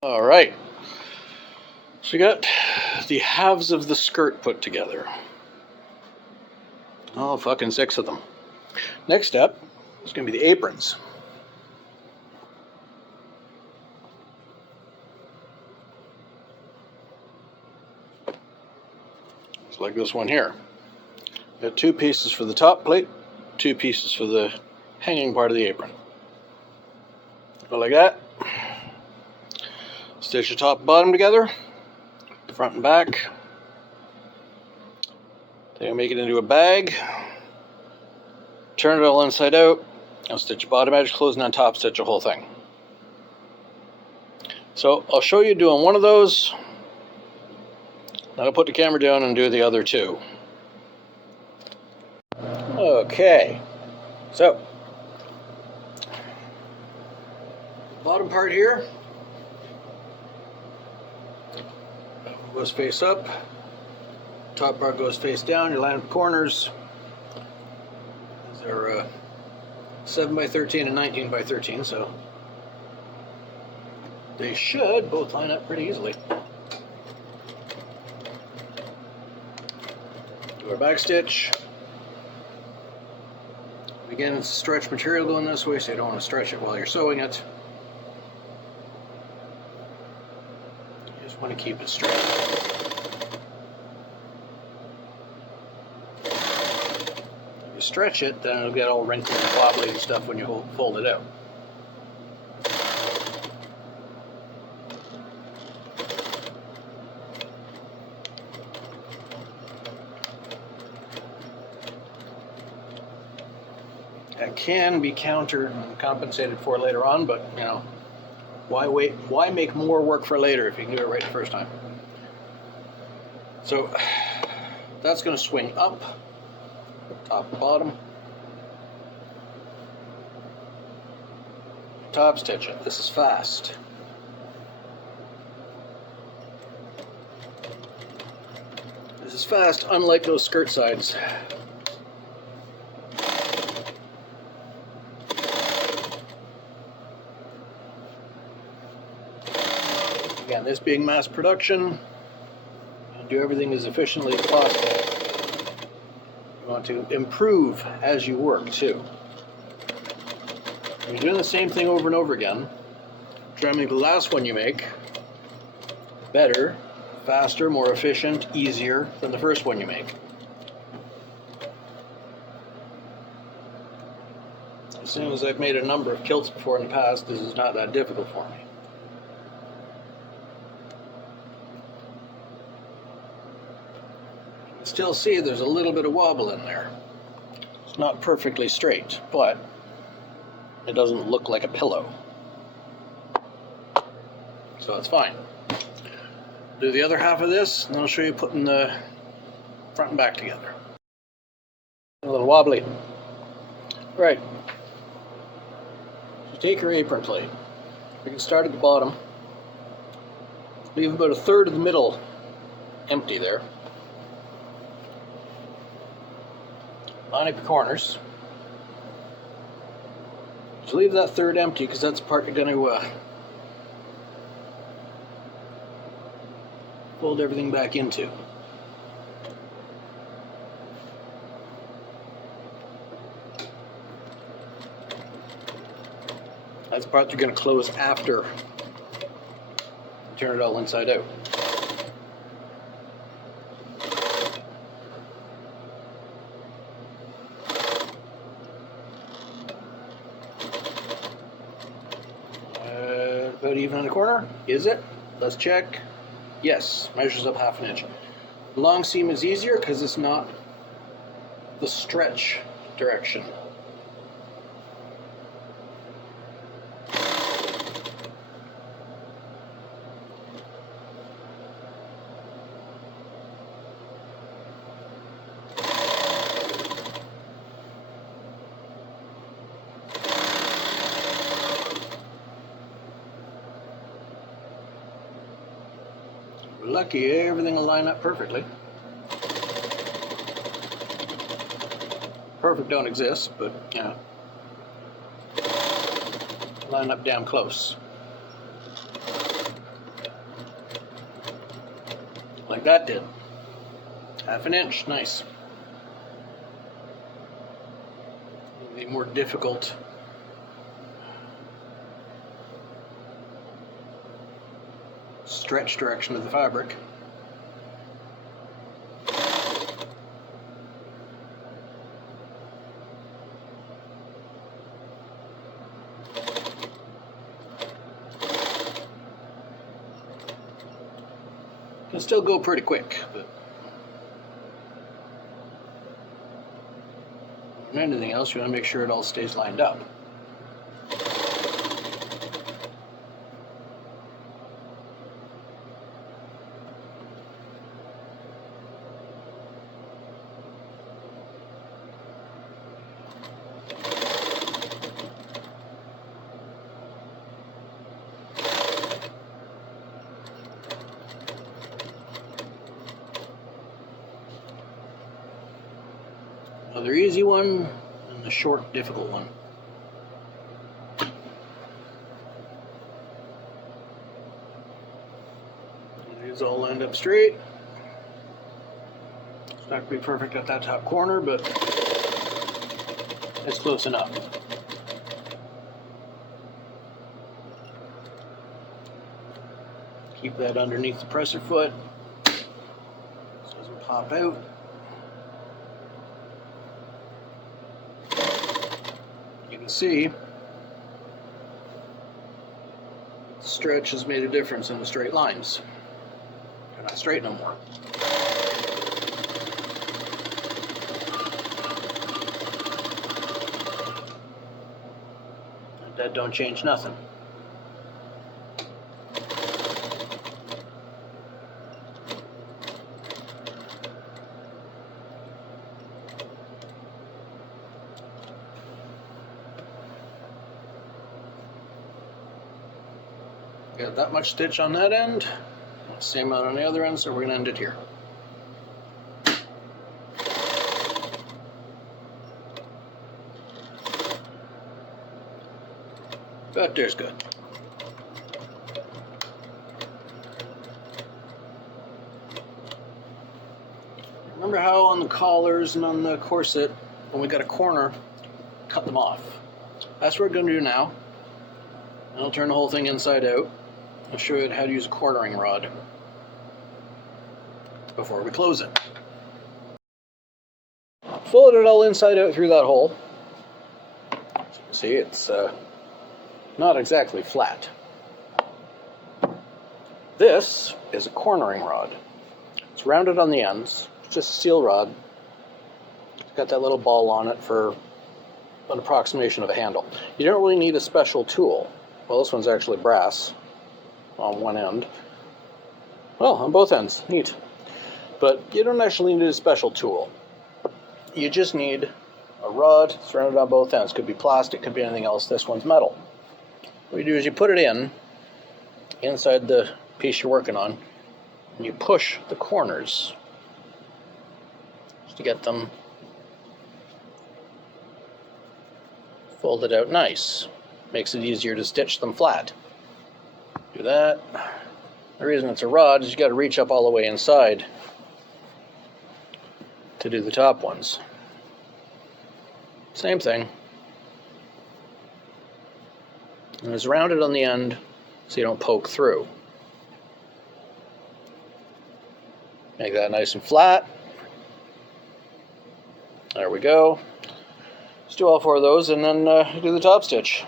All right, so we got the halves of the skirt put together. Oh, fucking 6 of them. Next step is going to be the aprons. It's like this one here. Got 2 pieces for the top plate, 2 pieces for the hanging part of the apron. Go like that. Stitch the top and bottom together, front and back. Then make it into a bag. Turn it all inside out. I'll stitch the bottom edge, close, and on top stitch the whole thing. So I'll show you doing one of those. Then I'll put the camera down and do the other 2. Okay, so bottom part here goes face up, top part goes face down. You line up the corners. These are 7 by 13 and 19 by 13, so they should both line up pretty easily. Do our back stitch. Again, it's stretch material going this way, so you don't want to stretch it while you're sewing it. You just want to keep it straight. If you stretch it, then it'll get all wrinkly and wobbly and stuff when you fold it out. That can be countered and compensated for later on, but you know, why wait? Why make more work for later if you can do it right the first time? So that's going to swing up, top and bottom. Top stitch it. This is fast. This is fast, unlike those skirt sides. Again, this being mass production, you do everything as efficiently as possible. You want to improve as you work too. You're doing the same thing over and over again. Try to make the last one you make better, faster, more efficient, easier than the first one you make. As soon as I've made a number of kilts before in the past, this is not that difficult for me. Still see there's a little bit of wobble in there. It's not perfectly straight, but it doesn't look like a pillow. So it's fine. Do the other half of this, and then I'll show you putting the front and back together. A little wobbly. Right. So take your apron plate. We can start at the bottom. Leave about 1/3 of the middle empty there. Line up your corners. Just leave that 1/3 empty because that's the part you're going to fold everything back into. That's the part you're going to close after you turn it all inside out. About even in the corner. Is it? Let's check. Yes, measures up 1/2 inch. Long seam is easier because it's not the stretch direction. Lucky everything will line up perfectly. Perfect don't exist, but you know, line up damn close. like that did. 1/2 inch, nice. The more difficult stretch direction of the fabric. Can still go pretty quick, but more than anything else, you want to make sure it all stays lined up. Another easy one, and the short, difficult one. These all lined up straight. It's not going to be perfect at that top corner, but it's close enough. Keep that underneath the presser foot so it doesn't pop out. You can see stretch has made a difference in the straight lines. They're not straight no more. That don't change nothing. Got that much stitch on that end, same amount on the other end, so we're going to end it here. But there's good. Remember how on the collars and on the corset, when we got a corner, cut them off? That's what we're going to do now. I'll turn the whole thing inside out. I'll show you how to use a quartering rod before we close it. Fold it all inside out through that hole. As you can see, it's not exactly flat. This is a cornering rod. It's rounded on the ends. It's just a steel rod. It's got that little ball on it for an approximation of a handle. You don't really need a special tool. Well, this one's actually brass on one end. Well, on both ends. Neat. But you don't actually need a special tool. You just need a rod surrounded on both ends. Could be plastic, could be anything else. This one's metal. What you do is you put it inside the piece you're working on, and you push the corners just to get them folded out nice. Makes it easier to stitch them flat. Do that. The reason it's a rod is you got to reach up all the way inside to do the top ones. Same thing. And it's rounded on the end so you don't poke through. Make that nice and flat. There we go. Let's do all 4 of those and then do the top stitch.